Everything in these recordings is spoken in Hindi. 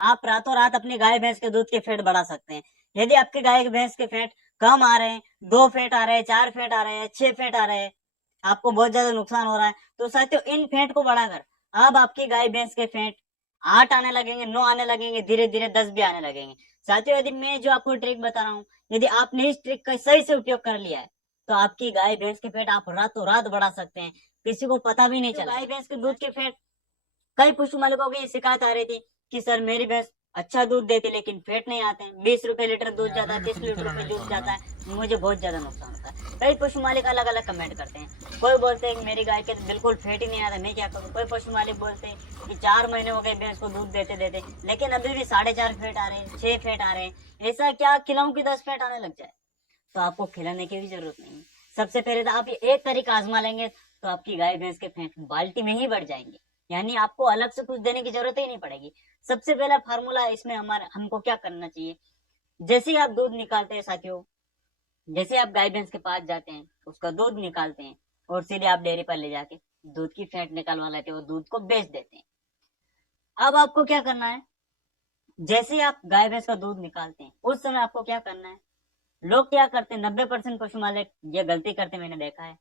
आप रातों रात अपनी गाय भैंस के दूध के फैट बढ़ा सकते हैं। यदि आपके गाय भैंस के फैट कम आ रहे हैं, 2 फैट आ रहे हैं, 4 फैट आ रहे हैं, 6 फैट आ रहे हैं, आपको बहुत ज्यादा नुकसान हो रहा है, तो साथियों इन फैट को बढ़ाकर अब आपकी गाय भैंस के फैट 8 आने लगेंगे, 9 आने लगेंगे, धीरे धीरे 10 भी आने लगेंगे। साथियों यदि मैं जो आपको ट्रिक बता रहा हूँ, यदि आपने इस ट्रिक का सही से उपयोग कर लिया है, तो आपकी गाय भैंस के फैट आप रातों रात बढ़ा सकते हैं, किसी को पता भी नहीं चला। गाय भैंस के दूध के फैट, कई पशु मालिकों की शिकायत आ रही थी कि सर मेरी भैंस अच्छा दूध देती लेकिन फेट नहीं आते हैं, 20 रुपए लीटर दूध जाता है, 30 रुपए दूध जाता है, मुझे बहुत ज्यादा नुकसान होता है। कई पशु मालिक अलग अलग कमेंट करते हैं। कोई बोलते हैं कि मेरी गाय के तो बिल्कुल फेट ही नहीं आता, मैं क्या करूँ। कोई पशु मालिक बोलते हैं कि 4 महीने हो गए भैंस को दूध देते देते, लेकिन अभी भी 4.5 फैट आ रहे हैं, 6 फैट आ रहे हैं। ऐसा क्या खिलाऊं कि 10 फैट आने लग जाए? तो आपको खिलाने की भी जरूरत नहीं है। सबसे पहले तो आप ये एक तरीका आजमा लेंगे तो आपकी गाय भैंस के फैट बाल्टी में ही बढ़ जाएंगे, यानी आपको अलग से कुछ देने की जरूरत ही नहीं पड़ेगी। सबसे पहला फार्मूला इसमें हमारा हमको क्या करना चाहिए, जैसे ही आप दूध निकालते हैं साथियों, जैसे आप गाय भैंस के पास जाते हैं, उसका दूध निकालते हैं और सीधे आप डेयरी पर ले जाके दूध की फैट निकलवा लेते हैं और दूध को बेच देते हैं। अब आपको क्या करना है, जैसे ही आप गाय भैंस का दूध निकालते हैं उस समय आपको क्या करना है, लोग क्या करते हैं, 90% पशु मालिक ये गलती करते मैंने देखा है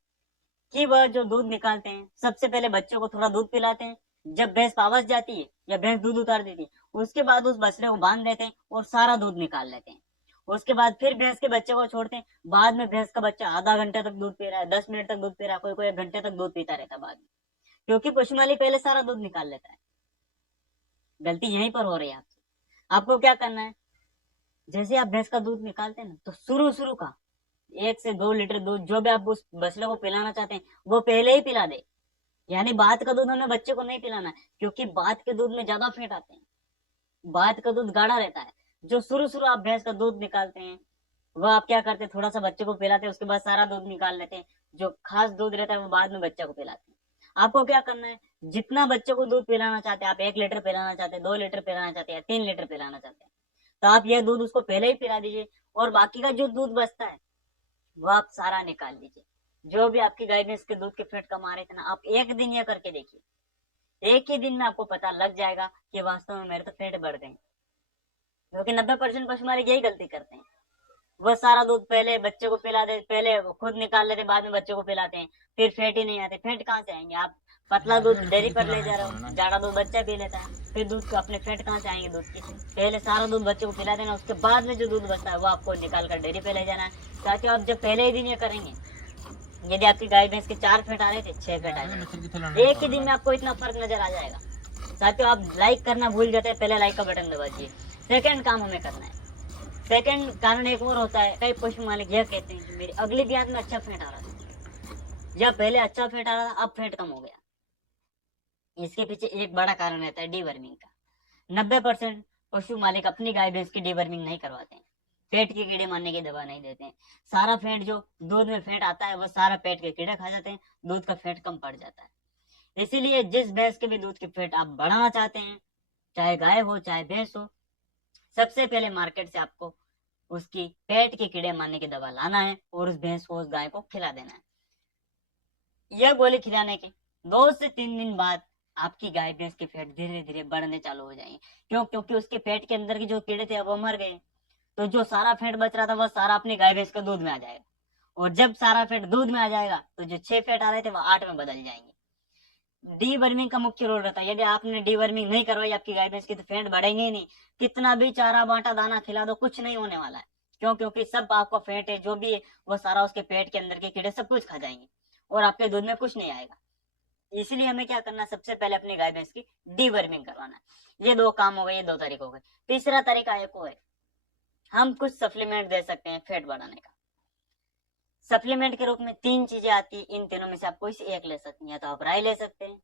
कि वह जो दूध निकालते हैं सबसे पहले बच्चों को थोड़ा दूध पिलाते हैं। जब भैंस पावस जाती है या भैंस दूध उतार देती है, उसके बाद उस बछड़े को बांध देते हैं और सारा दूध निकाल लेते हैं। उसके बाद फिर भैंस के बच्चे को छोड़ते हैं। बाद में भैंस का बच्चा आधा घंटे तक दूध पी रहा है, 10 मिनट तक दूध पी रहा है, कोई कोई 1 घंटे तक दूध पीता रहता है बाद में, क्योंकि पशु मालिक पहले सारा दूध निकाल लेता है। गलती यहीं पर हो रही है आपसे। आपको क्या करना है, जैसे आप भैंस का दूध निकालते हैं ना, तो शुरू शुरू का 1 से 2 लीटर दूध जो भी आप उस बछड़े को पिलाना चाहते हैं वो पहले ही पिला दे। यानी बात का दूध हमें बच्चे को नहीं पिलाना है, क्योंकि बात के दूध में ज्यादा फैट आते हैं, बात का दूध गाढ़ा रहता है। जो शुरू शुरू आप भैंस का दूध निकालते हैं वह आप क्या करते हैं, थोड़ा सा बच्चे को पिलाते हैं, उसके बाद सारा दूध निकाल लेते हैं। जो खास दूध रहता है वो बाद में बच्चे को पिलाते हैं। आपको क्या करना है, जितना बच्चे को दूध पिलाना चाहते हैं, आप 1 लीटर पिलाना चाहते हैं, 2 लीटर पिलाना चाहते हैं, 3 लीटर पिलाना चाहते हैं, तो आप यह दूध उसको पहले ही पिला दीजिए। और बाकी का जो दूध बचता है वो आप सारा निकाल लीजिए। जो भी आपकी गाय भैंस के दूध के फैट कम आ रहे थे ना, आप एक दिन यह करके देखिए, एक ही दिन में आपको पता लग जाएगा कि वास्तव में मेरे तो पेट बढ़ गए। क्योंकि 90% पशु मालिक यही गलती करते हैं, वो सारा दूध पहले बच्चे को पिला दे, पहले वो खुद निकाल लेते, बाद में बच्चे को पिलाते हैं, फिर फैट ही नहीं आते। फैट कहाँ से आएंगे, आप पतला दूध डेयरी पर ले जा रहे हो, जाड़ा दूध बच्चा पी लेता है, फिर दूध को अपने फैट कहाँ से आएंगे दूध की। पहले सारा दूध बच्चे को पिला देना, उसके बाद में जो दूध बचता है वो आपको निकाल कर डेयरी पे ले जाना है। ताकि आप जब पहले ही दिन ये करेंगे, यदि आपकी गाय भैंस के 4 फैट आ रहे थे, 6 फैट आ जाएंगे, एक ही दिन में आपको इतना फर्क नजर आ जाएगा। साथियों आप लाइक करना भूल जाते हैं, पहले लाइक का बटन दबा दीजिए। सेकंड काम हमें करना है, सेकंड कारण एक और होता है, कई पशु मालिक यह कहते हैं कि मेरी अगली ब्याज में अच्छा फैट आ रहा था, या पहले अच्छा फैट आ रहा था अब फैट कम हो गया। इसके पीछे एक बड़ा कारण रहता है डीवर्मिंग का। 90% पशु मालिक अपनी गाय भैंस की डीवर्मिंग नहीं करवाते हैं, पेट के कीड़े मारने की दवा नहीं देते हैं। सारा फैट जो दूध में फैट आता है वो सारा पेट के कीड़े खा जाते हैं, दूध का फैट कम पड़ जाता है। इसीलिए जिस भैंस के भी दूध की फैट आप बढ़ाना चाहते हैं, चाहे गाय हो चाहे भैंस हो, सबसे पहले मार्केट से आपको उसकी पेट के कीड़े मारने की दवा लाना है और उस भैंस को, उस गाय को खिला देना है। यह गोली खिलाने के 2 से 3 दिन बाद आपकी गाय भैंस के पेट धीरे धीरे बढ़ने चालू हो जाएंगे। क्यों? क्योंकि उसके पेट के अंदर के जो कीड़े थे वो मर गए, तो जो सारा फैट बच रहा था वह सारा अपनी गाय भैंस के दूध में आ जाएगा। और जब सारा फैट दूध में आ जाएगा तो जो 6 फैट आ रहे थे वह 8 में बदल जाएंगे। डी वर्मिंग का मुख्य रोल रहता है। यदि आपने डी वर्मिंग नहीं करवाई आपकी गाय भैंस की, तो फैट बढ़ेंगे ही नहीं। कितना भी चारा बांटा दाना खिला दो कुछ नहीं होने वाला है। क्यों? क्योंकि सब आपका फैट है जो भी है वो सारा उसके पेट के अंदर के कीड़े सब कुछ खा जाएंगे और आपके दूध में कुछ नहीं आएगा। इसलिए हमें क्या करना है, सबसे पहले अपनी गाय भैंस की डीवर्मिंग करवाना है। ये 2 काम हो गए, ये 2 तरीके हो गए। तीसरा तरीका एक और है, हम कुछ सप्लीमेंट दे सकते हैं फैट बढ़ाने का। सप्लीमेंट के रूप में 3 चीजें आती है, इन तीनों में से आप कोई सी एक ले सकते हैं। या तो आप राई ले सकते हैं,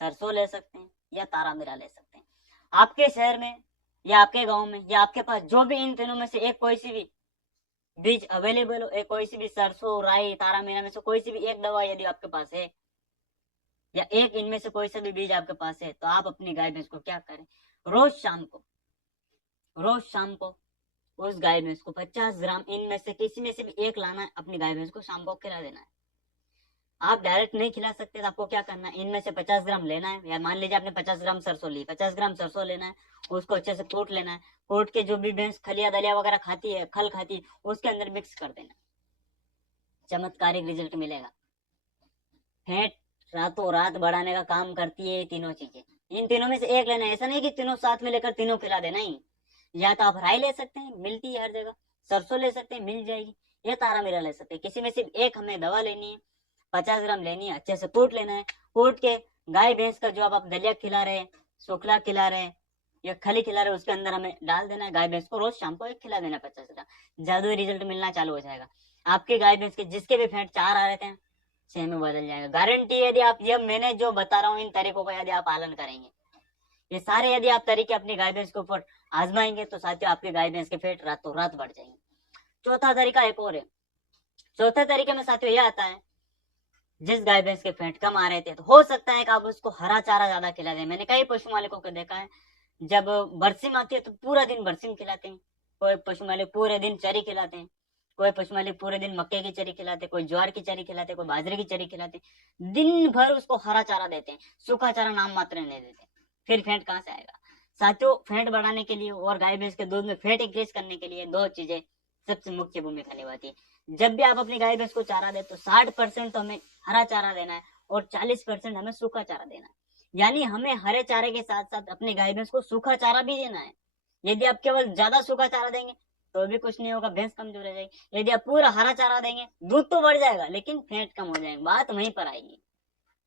सरसों ले सकते हैं, या तारा मीरा ले सकते हैं। आपके शहर में या आपके गांव में या आपके पास जो भी इन तीनों में से एक कोई सी भी बीज अवेलेबल हो, एक कोई सी भी सरसों राई तारा मीरा में से कोई सी भी एक दवा यदि आपके पास है, या एक इनमें से कोई सा भी बीज आपके पास है, तो आप अपनी गाय भैंस को क्या करें, रोज शाम को, रोज शाम को उस गाय भैंस को 50 ग्राम इनमें से किसी में से भी एक लाना है, अपनी गाय भैंस को शाम को खिला देना है। आप डायरेक्ट नहीं खिला सकते तो आपको क्या करना है, इनमें से 50 ग्राम लेना है, या मान लीजिए आपने 50 ग्राम सरसों ली, 50 ग्राम सरसों लेना है, उसको अच्छे से कूट लेना है, कूट के जो भी भैंस खलिया दलिया वगैरह खाती है, खल खाती है, उसके अंदर मिक्स कर देना, चमत्कारिक रिजल्ट मिलेगा। फैट रातों रात बढ़ाने का काम करती है ये तीनों चीजें। इन तीनों में से एक लेना है, ऐसा नहीं कि तीनों साथ में लेकर तीनों खिला देना ही। या तो आप राई ले सकते हैं, मिलती है हर जगह, सरसों ले सकते हैं, मिल जाएगी, या तारा मीरा ले सकते हैं, किसी में सिर्फ एक हमें दवा लेनी है, 50 ग्राम लेनी है, अच्छे से कूट लेना है, कूट के गाय भैंस का जो आप दलिया खिला रहे हैं, सूखला खिला रहे हैं या खली खिला रहे हैं, उसके अंदर हमें डाल देना है। गाय भैंस को रोज शाम को एक खिला देना 50 ग्राम, जादुई रिजल्ट मिलना चालू हो जाएगा। आपके गाय भैंस के जिसके भी फैट 4 आ रहे थे 6 में बदल जाएगा, गारंटी। यदि आप ये मैंने जो बता रहा हूँ इन तरीकों का यदि आप पालन करेंगे, ये सारे यदि आप तरीके अपनी गाय भैंस के ऊपर आजमाएंगे, तो साथियों आपके गाय भैंस के फैट रातों रात बढ़ जाएंगे। चौथा तरीका एक और है। चौथे तरीके में साथियों यह आता है, जिस गाय भैंस के फैट कम आ रहे थे तो हो सकता है कि आप उसको हरा चारा ज्यादा खिला दें। मैंने कई पशु मालिकों को देखा है, जब बरसीम आती है तो पूरा दिन बरसीम खिलाते हैं, कोई पशु मालिक पूरे दिन चरी खिलाते हैं, कोई पशु मालिक पूरे दिन मक्के की चरी खिलाते, कोई ज्वार की चरी खिलाते, कोई बाजरे की चरी खिलाते, दिन भर उसको हरा चारा देते हैं, सूखा चारा नाम मात्र नहीं देते, फिर फैट कहाँ से आएगा। साथियों फैट बढ़ाने के लिए और गाय भैंस के दूध में फैट इंक्रीज करने के लिए दो चीजें सबसे मुख्य भूमिका निभाती है। जब भी आप अपनी गाय भैंस को चारा दे तो 60% तो हमें हरा चारा देना है और 40% हमें सूखा चारा देना है। यानी हमें हरे चारे के साथ साथ अपने गाय भैंस को सूखा चारा भी देना है। यदि आप केवल ज्यादा सूखा चारा देंगे तो भी कुछ नहीं होगा, भैंस कमजोर रह जाएगी। यदि आप पूरा हरा चारा देंगे दूध तो बढ़ जाएगा लेकिन फैट कम हो जाएगा, बात वहीं पर आएगी।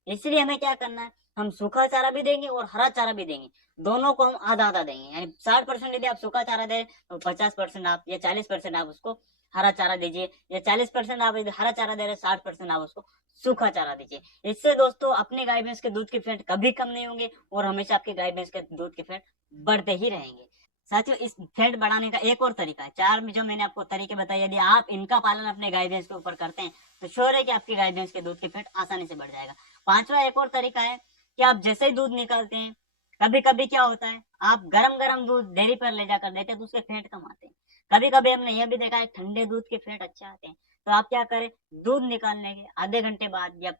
इसलिए हमें क्या करना है, हम सूखा चारा भी देंगे और हरा चारा भी देंगे, दोनों को हम आधा आधा देंगे। यानी 60% यदि आप सूखा चारा दे तो 50% आप या 40% आप उसको हरा चारा दीजिए, या 40% आप यदि हरा चारा दे रहे 60% आप उसको सूखा चारा दीजिए। इससे दोस्तों अपने गाय भैंस के दूध के फैट कभी कम नहीं होंगे और हमेशा आपके गाय भैंस के दूध के फैट बढ़ते ही रहेंगे। साथियों इस फैट बढ़ाने का एक और तरीका है, चार में जो मैंने आपको तरीके बताए, यदि आप इनका पालन अपने गाय भैंस के ऊपर करते हैं तो श्योर है कि आपकी गाय भैंस के दूध के फैट आसानी से बढ़ जाएगा। पांचवा एक और तरीका है कि आप जैसे ही दूध निकालते हैं, कभी कभी क्या होता है आप गरम गरम दूध डेयरी पर ले जाकर देते हैं तो उसके फैट कम आते हैं। कभी कभी हमने यह भी देखा है ठंडे दूध के फैट अच्छे आते हैं। तो आप क्या करें, दूध निकालने के आधे घंटे बाद या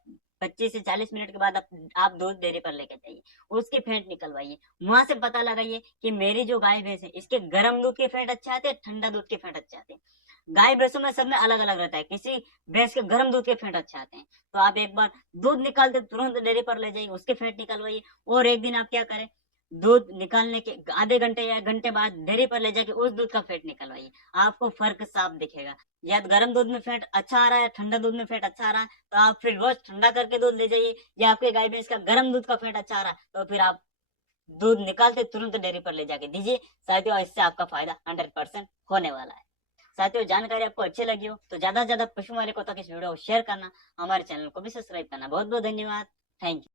25 से 40 मिनट के बाद आप दूध डेयरी पर लेके जाइए, उसके फैट निकलवाइए, वहां से पता लगाइए कि मेरी जो गाय भैंस है इसके गर्म दूध के फैट अच्छे आते हैं, ठंडा दूध के फैट अच्छे आते हैं। गाय भैंसों में सब में अलग अलग रहता है, किसी भैंस के गर्म दूध के फैट अच्छे आते हैं। तो आप एक बार दूध निकालते तुरंत डेयरी पर ले जाइए, उसके फैट निकलवाइए, और एक दिन आप क्या करें, दूध निकालने के आधे घंटे या घंटे बाद डेयरी पर ले जाके उस दूध का फैट निकलवाइए, आपको फर्क साफ दिखेगा। या गर्म दूध में फैट अच्छा आ रहा है, ठंडा दूध में फैट अच्छा आ रहा है, तो आप फिर रोज ठंडा करके दूध ले जाइए। या आपके गाय भैंस का गर्म दूध का फैट अच्छा आ रहा है तो फिर आप दूध निकालते तुरंत डेयरी पर ले जाके दीजिए। साथियों इससे आपका फायदा 100% होने वाला है। साथियों जानकारी आपको अच्छी लगी हो तो ज्यादा से ज्यादा पशु मालिकों तक इस वीडियो को शेयर करना, हमारे चैनल को भी सब्सक्राइब करना। बहुत बहुत धन्यवाद, थैंक यू।